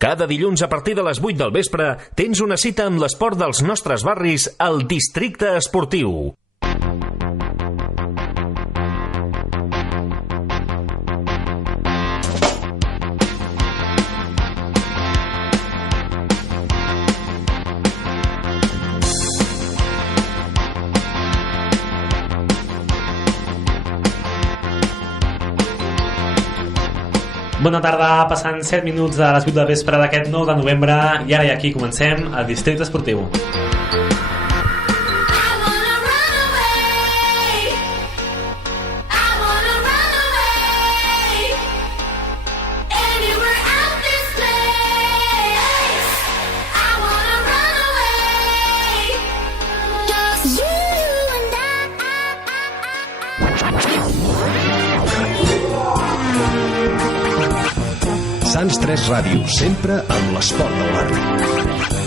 Cada dilluns a partir de les 8 del vespre tens una cita amb l'esport dels nostres barris al Districte Esportiu. Bona tarda, passant 7 minuts de les 8 del vespre d'aquest 9 de novembre i ara i aquí comencem el Districte Esportiu. Sants 3 Ràdio, sempre amb l'esport del barri.